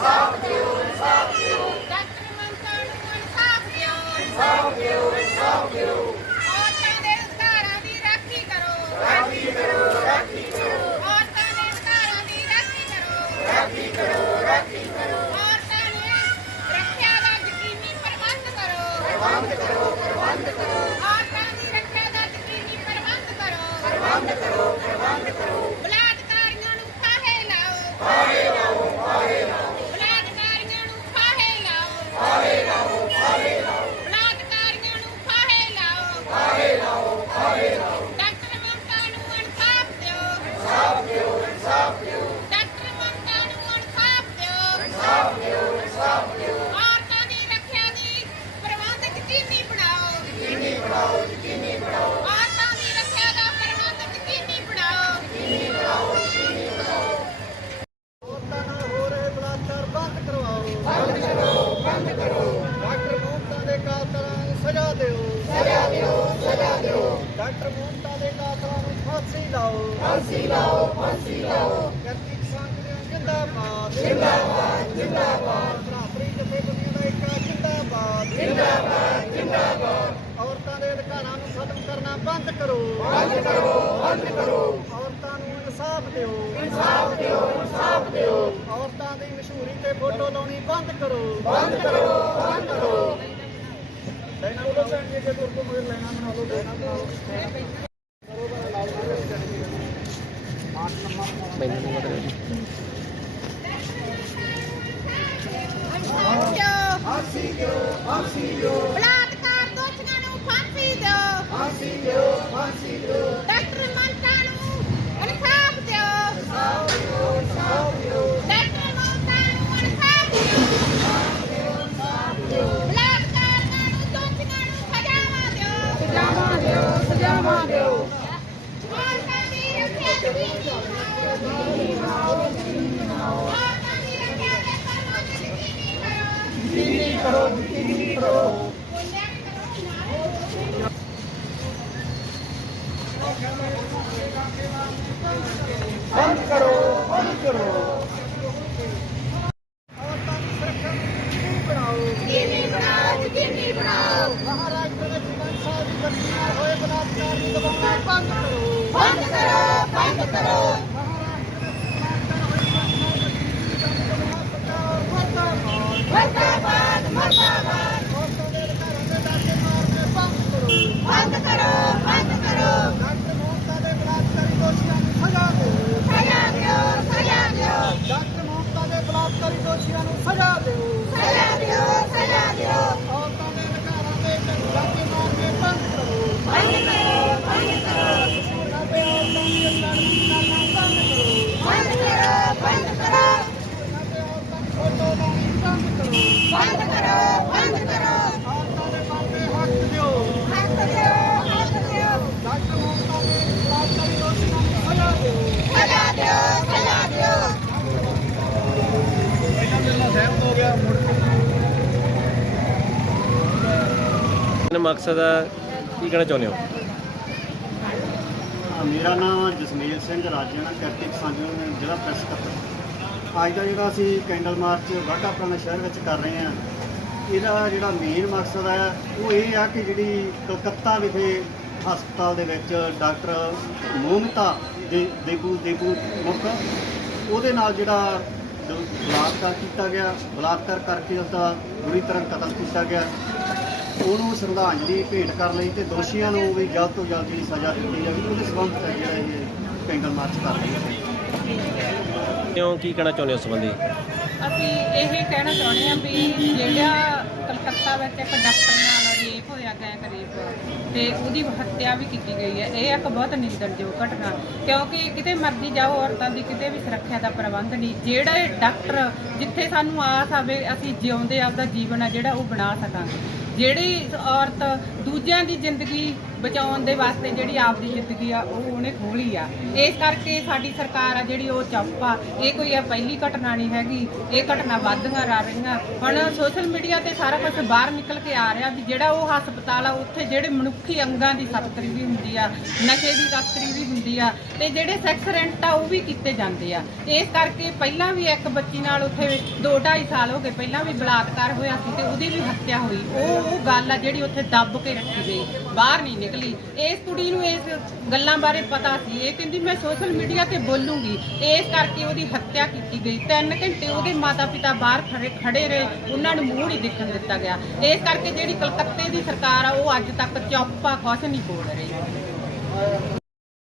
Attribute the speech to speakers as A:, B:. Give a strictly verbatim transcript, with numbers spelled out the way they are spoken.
A: Doctor ਮਮਤਾ ਨੂੰ ਇਨਸਾਫ ਦਿਓ, ਇਨਸਾਫ ਦਿਓ, ਇਨਸਾਫ ਦਿਓ। ਔਰਤਾਂ ਦੇ ਅਧਿਕਾਰਾਂ ਦੀ ਰਾਖੀ ਕਰੋ, ਰਾਖੀ ਕਰੋ, ਰਾਖੀ ਕਰੋ। ਔਰਤਾਂ ਦੇ ਅਧਿਕਾਰਾਂ ਦੀ ਰਾਖੀ ਕਰੋ, ਰਾਖੀ ਕਰੋ, ਰਾਖੀ ਕਰੋ। ਔਰਤਾਂ ਨੂੰ ਰੱਖਿਆ ਦਾ ਯਕੀਨੀ ਪ੍ਰਬੰਧ ਕਰੋ, ਪ੍ਰਬੰਧ ਕਰੋ, ਪ੍ਰਬੰਧ ਕਰੋ। ਔਰਤਾਂ ਦੀ ਰੱਖਿਆ ਦਾ ਯਕੀਨੀ ਪ੍ਰਬੰਧ ਕਰੋ, ਪ੍ਰਬੰਧ ਕਰੋ, ਪ੍ਰਬੰਧ ਕਰੋ। ਬਲਾਤਕਾਰੀਆਂ ਨੂੰ ਫਾਹੇ ਲਾਓ, ਫਾਹੇ ਲਾਓ, ਫਾਹੇ ਲਾਓ। ਬਲਾਤਕਾਰੀਆਂ ਨੂੰ ਫਾਹੇ ਲਾਓ, ਫਾਹੇ ਲਾਓ, ਫਾਹੇ ਲਾਓ। ਬਲਾਤਕਾਰੀਆਂ ਨੂੰ ਫਾਹੇ ਲਾਓ, ਫਾਹੇ ਲਾਓ, ਫਾਹੇ ਲਾਓ। ਡਾਕਟਰ ਮਮਤਾ ਨੂੰ ਇਨਸਾਫ ਦਿਓ, ਇਨਸਾਫ ਦਿਓ, ਇਨਸਾਫ ਦਿਓ। ਡਾਕਟਰ ਮਮਤਾ ਨੂੰ ਇਨਸਾਫ ਦਿਓ, ਇਨਸਾਫ ਦਿਓ, ਇਨਸਾਫ ਦਿਓ। ਔਰਤਾਂ ਦੀ ਰੱਖਿਆ ਦੀ ਪ੍ਰਬੰਧ ਯਕੀਨੀ ਬਣਾਓ, ਯਕੀਨੀ ਬਣਾਓ, ਯਕੀਨੀ ਬਣਾਓ। ਔਰਤਾਂ ਦੀ ਰੱਖਿਆ ਦਾ ਪ੍ਰਬੰਧ ਯਕੀਨੀ ਬਣਾਓ, ਯਕੀਨੀ ਬਣਾਓ, ਯਕੀਨੀ ਬਣਾਓ।
B: ਔਰਤਾਂ ਨਾਲ ਹੋ ਰਹੇ ਬਲਾਤਕਾਰ ਬੰਦ ਕਰਵਾਓ,
A: ਬੰਦ ਕਰੋ, ਬੰਦ ਕਰੋ।
B: ਡਾਕਟਰ ਮੋਹਨਤਾ ਦੇ ਕਾਤਲਾਂ ਨੂੰ ਸਜ਼ਾ ਦਿਓ,
A: ਸਜ਼ਾ ਦਿਓ, ਸਜ਼ਾ ਦਿਓ।
B: ਡਾਕਟਰ ਮੋਹਨਤਾ ਦੇ ਕਾਤਲਾਂ ਨੂੰ ਫਾਂਸੀ ਲਾਓ,
A: ਫਾਂਸੀ ਲਾਓ, ਫਾਂਸੀ ਲਾਓ।
B: ਕਿਰਤੀ ਕਿਸਾਨ ਯੂਨੀਅਨ ਜਿੰਦਾਬਾਦ,
A: ਜ਼ਿੰਦਾਬਾਦ, ਜ਼ਿੰਦਾਬਾਦ।
B: ਭਰਾਤਰੀ ਜਥੇਬੰਦੀਆਂ ਦਾ ਏਕਾ ਜਿੰਦਾਬਾਦ,
A: ਜ਼ਿੰਦਾਬਾਦ, ਜ਼ਿੰਦਾਬਾਦ।
B: ਔਰਤਾਂ ਦੇ ਅਧਿਕਾਰਾਂ ਨੂੰ ਖਤਮ ਕਰਨਾ ਬੰਦ ਕਰੋ,
A: ਬੰਦ ਕਰੋ, ਬੰਦ ਕਰੋ।
B: ਔਰਤਾਂ ਨੂੰ ਇਨਸਾਫ ਦਿਓ,
A: ਇਨਸਾਫ ਦਿਓ, ਇਨਸਾਫ ਦਿਓ।
B: ਔਰਤਾਂ ਦੀ ਮਸ਼ਹੂਰੀ ਤੇ ਫੋਟੋ ਲਾਉਣੀ ਬੰਦ ਕਰੋ,
A: ਬੰਦ ਕਰੋ, ਬੰਦ ਕਰੋ।
B: ਲੈਣਾ ਬੋਲੋ ਭੈਣ ਜੀ, ਜੇ ਤੁਰ ਤੋਂ ਮਗਰ ਲੈਣਾ ਬਣਾ ਲਓ, ਲੈਣਾ ਬਣਾ ਲਓ।
A: ਫਾਂਸੀ ਦਿਓ, ਫਾਂਸੀ ਦਿਓ। ਬਲਾਤਕਾਰ ਦੋਸ਼ੀਆਂ ਨੂੰ ਫਾਂਸੀ ਦਿਓ,
B: ਫਾਂਸੀ ਦਿਓ, ਫਾਂਸੀ ਦਿਓ।
A: ਡਾਕਟਰ ਮਮਤਾ ਨੂੰ ਇਨਸਾਫ ਦਿਓ,
B: ਇਨਸਾਫ ਦਿਓ, ਇਨਸਾਫ ਦਿਓ।
A: ਡਾਕਟਰ ਮਮਤਾ ਨੂੰ ਇਨਸਾਫ ਦਿਓ। ਬਲਾਤਕਾਰੀਆਂ ਨੂੰ ਦੋਸ਼ੀਆਂ ਨੂੰ ਸਜ਼ਾਵਾਂ ਦਿਓ, ਸਜ਼ਾਵਾਂ ਦਿਓ, ਸਜ਼ਾਵਾਂ ਦਿਓ। ਔਰਤਾਂ ਦੀ ਰੱਖਿਆ ਯਕੀਨੀ ਬਣਾਓ, ਔਰਤਾਂ ਦੀ ਰੱਖਿਆ ਦੇ ਪ੍ਰਬੰਧ ਯਕੀਨੀ ਕਰੋ,
B: ਯਕੀਨੀ ਕਰੋ, ਯਕੀਨੀ ਕਰੋ। ਬੰਦ ਕਰੋ, ਬੰਦ ਕਰੋ। ਔਰਤਾਂ ਦੀ ਸੁਰੱਖਿਆ ਨੂੰ ਯਕੀਨੀ ਬਣਾਓ,
A: ਯਕੀਨੀ ਬਣਾਓ, ਯਕੀਨੀ ਬਣਾਓ।
B: ਮਹਾਰਾਸ਼ਟਰ ਵਿੱਚ ਪੰਜ ਸਾਲ ਦੀ ਬੱਚੀ ਨਾਲ ਹੋਏ ਬਲਾਤਕਾਰ ਨੂੰ ਦਬਾਉਣਾ ਬੰਦ ਕਰੋ,
A: ਬੰਦ ਕਰੋ, ਬੰਦ ਕਰੋ। ਮਰਦਾਬਾਦ, ਮਰਦਾਬਾਦ।
B: ਔਰਤਾਂ ਦੇ ਅਧਿਕਾਰਾਂ ਦੇ ਡਾਕੇ ਮਾਰਨੇ ਬੰਦ ਕਰੋ,
A: ਬੰਦ ਕਰੋ, ਬੰਦ ਕਰੋ।
B: ਡਾਕਟਰ ਮੋਹਨਤਾ ਦੇ ਬਲਾਤਕਾਰੀ ਦੋਸ਼ੀਆਂ ਨੂੰ ਸਜ਼ਾ ਦਿਓ,
A: ਸਜ਼ਾ ਦਿਓ, ਸਜ਼ਾ ਦਿਓ।
B: ਡਾਕਟਰ ਮੋਹਨਤਾ ਦੇ ਬਲਾਤਕਾਰੀ ਦੋਸ਼ੀਆਂ ਨੂੰ ਸਜ਼ਾ ਦਿਓ,
A: ਸਜ਼ਾ ਦਿਓ, ਸਜ਼ਾ ਦਿਓ।
B: ਔਰਤਾਂ ਦੇ ਅਧਿਕਾਰਾਂ ਦੇ ਡਾਕੇ ਮਾਰਨੇ ਬੰਦ ਕਰੋ,
A: ਬੰਦ ਕਰੋ, ਬੰਦ ਕਰੋ।
B: ਸਾਡੇ ਔਰਤਾਂ ਦੀ ਲੜਕੀ ਕਰਨਾ ਬੰਦ ਕਰੋ,
A: ਬੰਦ ਕਰੋ, ਬੰਦ ਕਰੋ।
B: ਸਾਡੇ ਔਰਤਾਂ ਦੀ ਫੋਟੋ ਲਾਉਣੀ ਬੰਦ ਕਰੋ,
A: ਬੰਦ ਕਰੋ, ਬੰਦ ਕਰੋ।
B: ਔਰਤਾਂ ਦੇ ਬਣਦੇ ਹੱਕ ਦਿਓ,
A: ਹੱਕ ਦਿਓ, ਹੱਕ ਦਿਓ।
B: ਡਾਕਟਰ ਮੋਹਨਤਾ ਦੇ ਬਲਾਤਕਾਰੀ ਦੋਸ਼ੀਆਂ ਨੂੰ ਸਜ਼ਾ ਦਿਓ।
A: ਸਜ਼ਾ ਦਿਓ, ਸਜ਼ਾ ਦਿਓ।
B: ਇਹਨਾਂ ਮੇਲਾ ਸਹਿਮਤ ਹੋ ਗਿਆ ਮੁੜ
C: ਮਕਸਦ ਆ ਕੀ ਕਹਿਣਾ ਚਾਹੁੰਦੇ ਹੋ?
D: ਮੇਰਾ ਨਾਮ ਜਸਮੀਰ ਸਿੰਘ ਰਾਜਿਆਣਾ, ਕਿਰਤੀ ਕਿਸਾਨ ਯੂਨੀਅਨ ਜ਼ਿਲ੍ਹਾ ਪ੍ਰੈਸ ਸਕੱਤਰ। ਅੱਜ ਦਾ ਜਿਹੜਾ ਅਸੀਂ ਕੈਂਡਲ ਮਾਰਚ ਵਾਹਗਾ ਪੁਰਾਣਾ ਸ਼ਹਿਰ ਵਿੱਚ ਕਰ ਰਹੇ ਹਾਂ, ਇਹਦਾ ਜਿਹੜਾ ਮੇਨ ਮਕਸਦ ਹੈ ਉਹ ਇਹ ਆ ਕਿ ਜਿਹੜੀ ਕਲਕੱਤਾ ਵਿਖੇ ਹਸਪਤਾਲ ਦੇ ਵਿੱਚ ਡਾਕਟਰ ਮੋਹਨਤਾ ਦੇ ਦੇਬੂ ਦੇਬੂ ਮੁੱਖ ਉਹਦੇ ਨਾਲ ਜਿਹੜਾ ਜੋ ਬਲਾਤਕਾਰ ਕੀਤਾ ਗਿਆ, ਬਲਾਤਕਾਰ ਕਰਕੇ ਉਸਦਾ ਬੁਰੀ ਤਰ੍ਹਾਂ ਕਤਲ ਕੀਤਾ ਗਿਆ, ਉਹਨੂੰ ਸ਼ਰਧਾਂਜਲੀ ਭੇਟ ਕਰਨ ਲਈ ਤੇ ਦੋਸ਼ੀਆਂ ਨੂੰ ਵੀ ਜਲਦ ਤੋਂ ਜਲਦ ਜਿਹੜੀ ਸਜ਼ਾ ਦਿੱਤੀ ਜਾਵੇ, ਉਹਦੇ ਸੰਬੰਧ ਵਿੱਚ ਜਿਹੜਾ ਇਹ ਕੈਂਡਲ ਮਾਰਚ ਕਰ ਰਹੇ ਹਾਂ।
C: ਕਿਉਂ ਕੀ ਕਹਿਣਾ ਚਾਹੁੰਦੇ ਹੋ ਉਸ ਸੰਬੰਧੀ?
E: ਅਸੀਂ ਇਹ ਕਹਿਣਾ ਚਾਹੁੰਦੇ ਹਾਂ ਵੀ ਜਿਹੜਾ ਕਲਕੱਤਾ ਵਿੱਚ ਇੱਕ ਡਾਕਟਰ ਨਾਲ ਰੇਪ ਹੋਇਆ ਗਿਆ ਕਰੀਬ ਤੇ ਉਹਦੀ ਹੱਤਿਆ ਵੀ ਕੀਤੀ ਗਈ ਹੈ, ਇਹ ਇੱਕ ਬਹੁਤ ਨਿੰਦਣਯੋਗ ਘਟਨਾ, ਕਿਉਂਕਿ ਕਿਤੇ ਮਰਜ਼ੀ ਜਾਓ ਔਰਤਾਂ ਦੀ ਕਿਤੇ ਵੀ ਸੁਰੱਖਿਆ ਦਾ ਪ੍ਰਬੰਧ ਨਹੀਂ। ਜਿਹੜੇ ਡਾਕਟਰ ਜਿੱਥੇ ਸਾਨੂੰ ਆਸ ਆਵੇ ਅਸੀਂ ਜਿਉਂਦੇ ਆਪਦਾ ਜੀਵਨ ਆ ਜਿਹੜਾ ਉਹ ਬਣਾ ਸਕਾਂਗੇ, ਜਿਹੜੀ ਔਰਤ ਦੂਜਿਆਂ ਦੀ ਜ਼ਿੰਦਗੀ ਬਚਾਉਣ ਦੇ ਵਾਸਤੇ ਜਿਹੜੀ ਆਪਦੀ ਜ਼ਿੰਦਗੀ ਆ ਉਹ ਉਹਨੇ ਖੋਲੀ ਆ। ਇਸ ਕਰਕੇ ਸਾਡੀ ਸਰਕਾਰ ਆ ਜਿਹੜੀ ਉਹ ਚੁੱਪ ਆ। ਇਹ ਕੋਈ ਆ ਪਹਿਲੀ ਘਟਨਾ ਨਹੀਂ ਹੈਗੀ, ਇਹ ਘਟਨਾ ਵੱਧਦੀਆਂ ਜਾ ਰਹੀਆਂ। ਹੁਣ ਸੋਸ਼ਲ ਮੀਡੀਆ ਤੇ ਸਾਰਾ ਕੁਝ ਬਾਹਰ ਨਿਕਲ ਕੇ ਆ ਰਿਹਾ ਵੀ ਜਿਹੜਾ ਉਹ ਹਸਪਤਾਲ ਆ ਉੱਥੇ ਜਿਹੜੇ ਮਨੁੱਖੀ ਅੰਗਾਂ ਦੀ ਤਸਕਰੀ ਵੀ ਹੁੰਦੀ ਆ, ਨਸ਼ੇ ਦੀ ਤਸਕਰੀ ਵੀ ਹੁੰਦੀ ਆ ਤੇ ਜਿਹੜੇ ਸੈਕਸ ਰੈਂਟ ਆ ਉਹ ਵੀ ਕੀਤੇ ਜਾਂਦੇ ਆ। ਇਸ ਕਰਕੇ ਪਹਿਲਾਂ ਵੀ ਇੱਕ ਬੱਚੀ ਨਾਲ ਉੱਥੇ ਦੋ ਢਾਈ ਸਾਲ ਹੋ ਗਏ ਪਹਿਲਾਂ ਵੀ ਬਲਾਤਕਾਰ ਹੋਇਆ ਸੀ ਤੇ ਉਹਦੀ ਵੀ ਹੱਤਿਆ ਹੋਈ। ਉਹ ਉਹ ਗੱਲ ਆ ਜਿਹੜੀ ਉੱਥੇ ਦੱਬ ਕੇ ਰੱਖੀ ਗਈ, ਬਾਹਰ ਨਹੀਂ ਨਿਕਲੀ। ਇਸ ਕੁੜੀ ਨੂੰ ਇਸ ਗੱਲਾਂ ਬਾਰੇ ਪਤਾ ਸੀ, ਇਹ ਕਹਿੰਦੀ ਮੈਂ ਸੋਸ਼ਲ ਮੀਡੀਆ ਤੇ ਬੋਲੂੰਗੀ, ਇਸ ਕਰਕੇ ਉਹਦੀ ਹੱਤਿਆ ਕੀਤੀ ਗਈ। ਤਿੰਨ ਘੰਟੇ ਉਹਦੇ ਮਾਤਾ ਪਿਤਾ ਬਾਹਰ ਖੜੇ ਖੜੇ ਰਹੇ, ਉਹਨਾਂ ਨੂੰ ਮੂੰਹ ਨਹੀਂ ਦਿਖਣ ਦਿੱਤਾ ਗਿਆ। ਇਸ ਕਰਕੇ ਜਿਹੜੀ ਕਲਕੱਤੇ ਦੀ ਸਰਕਾਰ ਆ ਉਹ ਅੱਜ ਤੱਕ ਚੁੱਪ ਆ, ਕੁਛ ਨਹੀਂ ਬੋਲ ਰਹੀ।